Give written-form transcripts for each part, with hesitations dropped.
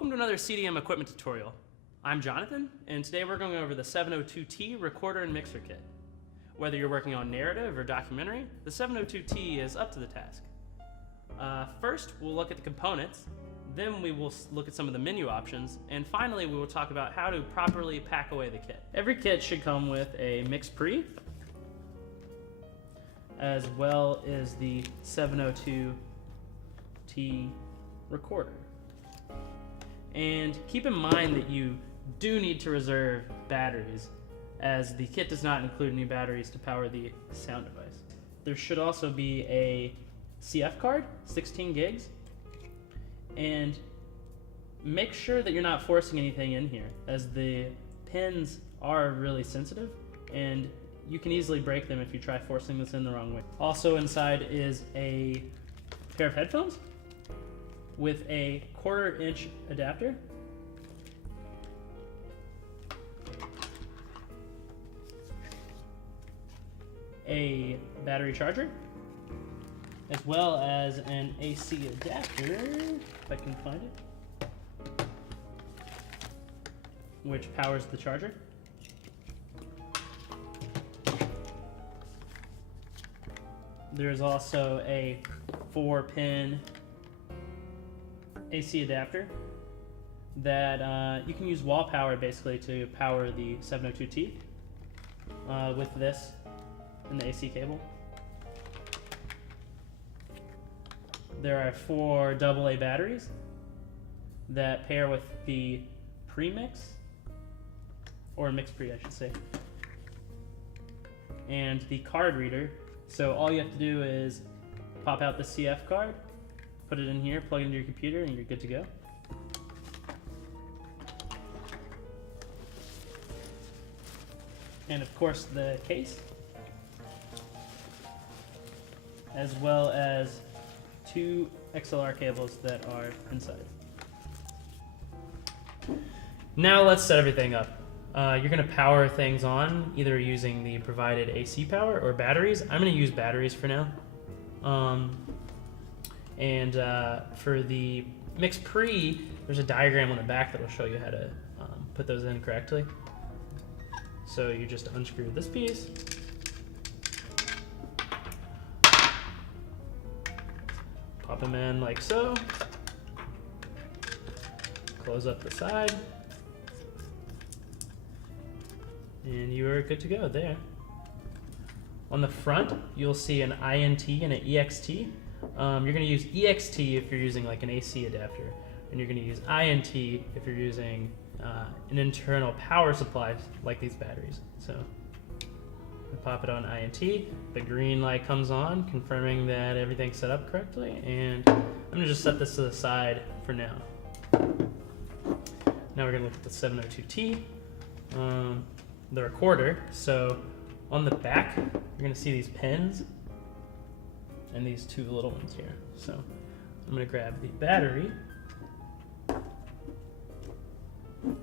Welcome to another CDM equipment tutorial. I'm Jonathan, and today we're going over the 702T recorder and mixer kit. Whether you're working on narrative or documentary, the 702T is up to the task. First, we'll look at the components, then we will look at some of the menu options, and finally we will talk about how to properly pack away the kit. Every kit should come with a mix pre, as well as the 702T recorder. And keep in mind that you do need to reserve batteries, as the kit does not include any batteries to power the sound device. There should also be a CF card, 16 gigs, and make sure that you're not forcing anything in here, as the pins are really sensitive and you can easily break them if you try forcing this in the wrong way. Also inside is a pair of headphones with a 1/4 inch adapter, a battery charger, as well as an AC adapter, if I can find it, which powers the charger. There's also a 4-pin AC adapter that you can use wall power basically to power the 702T with this and the AC cable. There are 4 AA batteries that pair with the premix, or mix pre I should say, and the card reader. So all you have to do is pop out the CF card, put it in here, plug it into your computer, and you're good to go. And of course the case, as well as 2 XLR cables that are inside. Now let's set everything up. You're going to power things on either using the provided AC power or batteries. I'm going to use batteries for now. For the mix pre, there's a diagram on the back that will show you how to put those in correctly. So you just unscrew this piece, pop them in like so, close up the side, and you are good to go there. On the front, you'll see an INT and an EXT. You're going to use EXT if you're using like an AC adapter, and you're going to use INT if you're using an internal power supply like these batteries. So pop it on INT, the green light comes on, confirming that everything's set up correctly, and I'm going to just set this to the side for now. Now we're going to look at the 702T, the recorder. So on the back, you're going to see these pins and these 2 little ones here. So I'm going to grab the battery,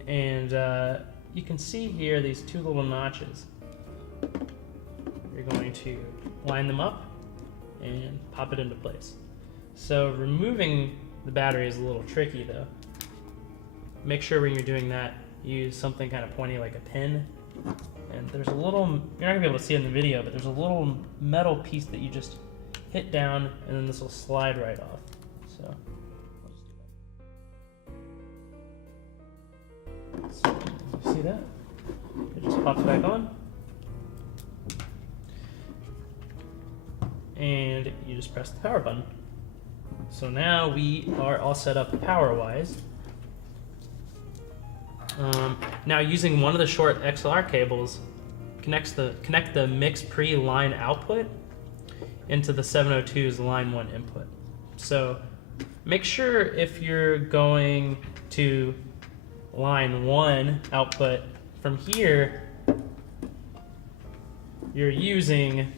and you can see here these 2 little notches. You're going to line them up and pop it into place. So removing the battery is a little tricky though. Make sure when you're doing that, you use something kind of pointy like a pin. And there's a little, you're not gonna be able to see it in the video, but there's a little metal piece that you just hit down, and then this will slide right off. So I'll just do that. So, you see that? It just pops back on. And you just press the power button. So now we are all set up power-wise. Now using one of the short XLR cables, connect the mix pre line output into the 702's line 1 input. So make sure if you're going to line 1 output from here, you're using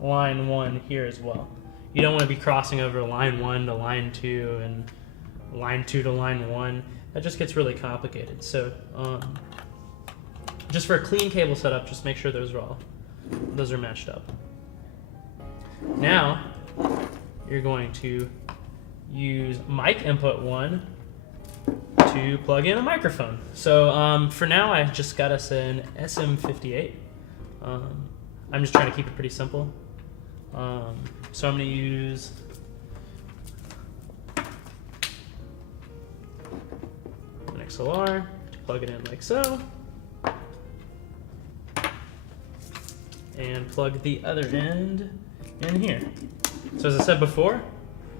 line 1 here as well. You don't want to be crossing over line 1 to line 2 and line 2 to line 1. That just gets really complicated. So just for a clean cable setup, just make sure those are matched up. Now you're going to use mic input 1 to plug in a microphone. So for now, I just got us an SM58. I'm just trying to keep it pretty simple. So I'm going to use an XLR to plug it in like so. And plug the other end in here. So as I said before,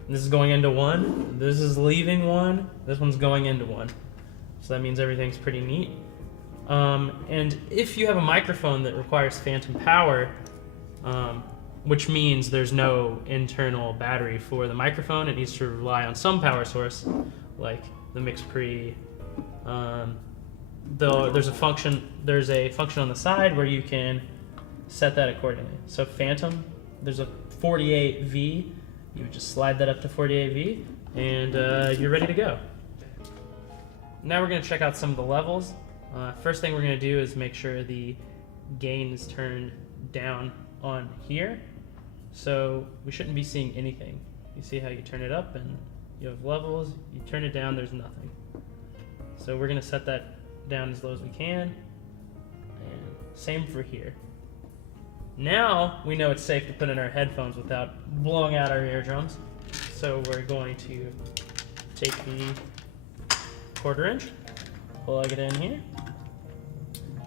this is going into one, this is leaving one, this one's going into one. So that means everything's pretty neat. And if you have a microphone that requires phantom power, which means there's no internal battery for the microphone, it needs to rely on some power source, like the mix pre. There's a function on the side where you can set that accordingly. So phantom, there's a 48V. You would just slide that up to 48V, and you're ready to go. Now we're going to check out some of the levels. First thing we're going to do is make sure the gain is turned down on here. So we shouldn't be seeing anything. You see how you turn it up and you have levels, you turn it down, there's nothing. So we're going to set that down as low as we can. And same for here. Now we know it's safe to put in our headphones without blowing out our eardrums. So we're going to take the 1/4 inch, plug it in here,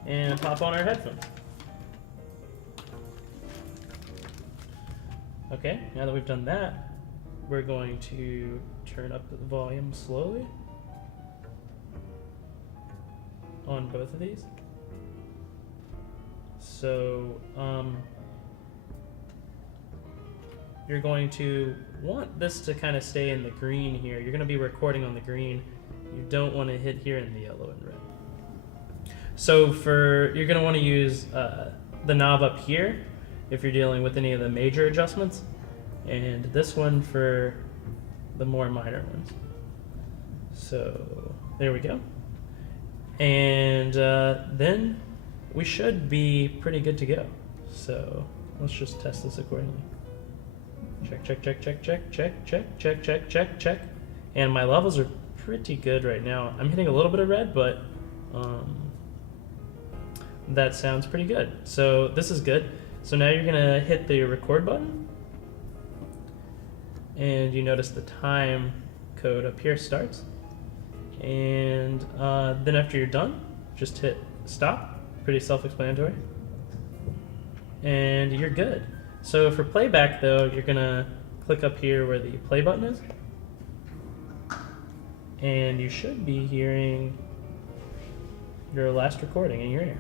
and pop on our headphones. Okay, now that we've done that, we're going to turn up the volume slowly on both of these. So you're going to want this to kind of stay in the green here. You're going to be recording on the green. You don't want to hit here in the yellow and red. So you're going to want to use the knob up here if you're dealing with any of the major adjustments, and this one for the more minor ones. So there we go. And then we should be pretty good to go. So let's just test this accordingly. Check, check, check, check, check, check, check, check, check, check, check. And my levels are pretty good right now. I'm hitting a little bit of red, but that sounds pretty good. So this is good. So now you're gonna hit the record button, and you notice the time code up here starts. And then after you're done, just hit stop. Pretty self-explanatory. And you're good. So for playback though, you're gonna click up here where the play button is. And you should be hearing your last recording in your ear.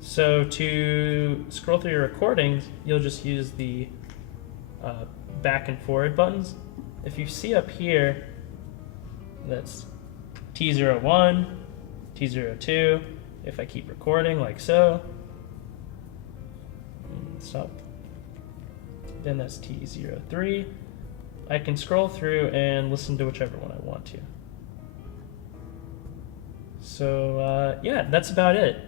So to scroll through your recordings, you'll just use the back and forward buttons. If you see up here, that's T01, T02, if I keep recording like so, stop, then that's T03. I can scroll through and listen to whichever one I want to. So yeah, that's about it.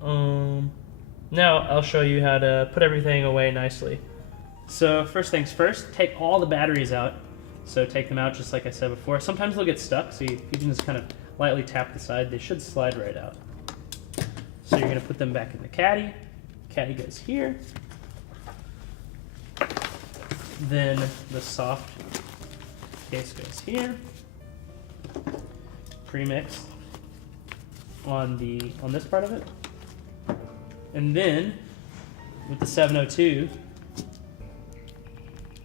Now I'll show you how to put everything away nicely. So first things first, take all the batteries out. So take them out just like I said before. Sometimes they'll get stuck, so you can just kind of lightly tap the side. They should slide right out. So you're going to put them back in the caddy. Caddy goes here. Then the soft case goes here. Premix on this part of it. And then with the 702,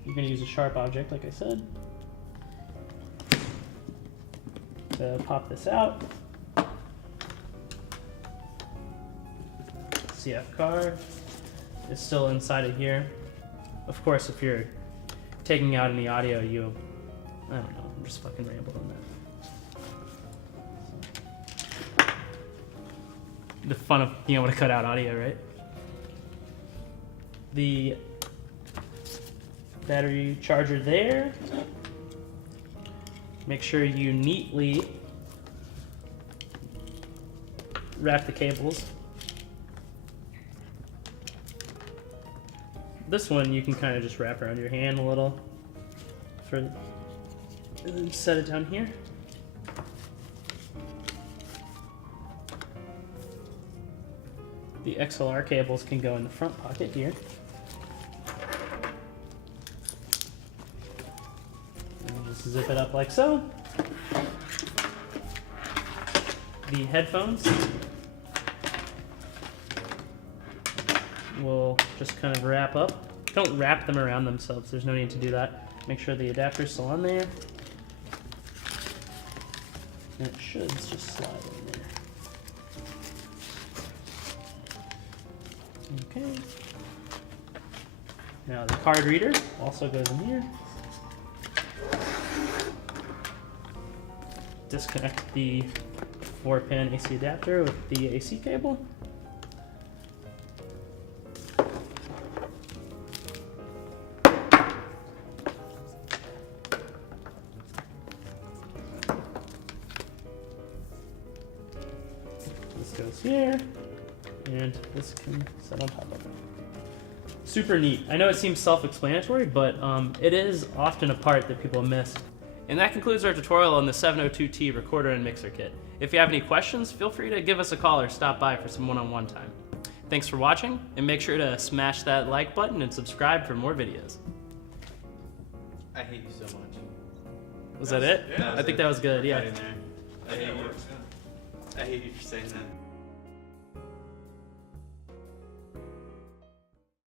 you're going to use a sharp object like I said to pop this out. CF card is still inside of here. Of course, if you're taking out any audio, I don't know, I'm just fucking rambling on that. The fun of being able to cut out audio, right? The battery charger there. Make sure you neatly wrap the cables. This one you can kind of just wrap around your hand a little. And then set it down here. The XLR cables can go in the front pocket here. And just zip it up like so. The headphones will just kind of wrap up. Don't wrap them around themselves, there's no need to do that. Make sure the adapter's still on there. And it should just slide in there. Okay. Now the card reader also goes in here. Disconnect the 4-pin AC adapter with the AC cable. This goes here, and this can sit on top of it. Super neat. I know it seems self-explanatory, but it is often a part that people miss. And that concludes our tutorial on the 702T recorder and mixer kit. If you have any questions, feel free to give us a call or stop by for some one-on-one time. Thanks for watching, and make sure to smash that like button and subscribe for more videos. I hate you so much. Was that it? Yeah, I think that was good, yeah. I hate you for saying that.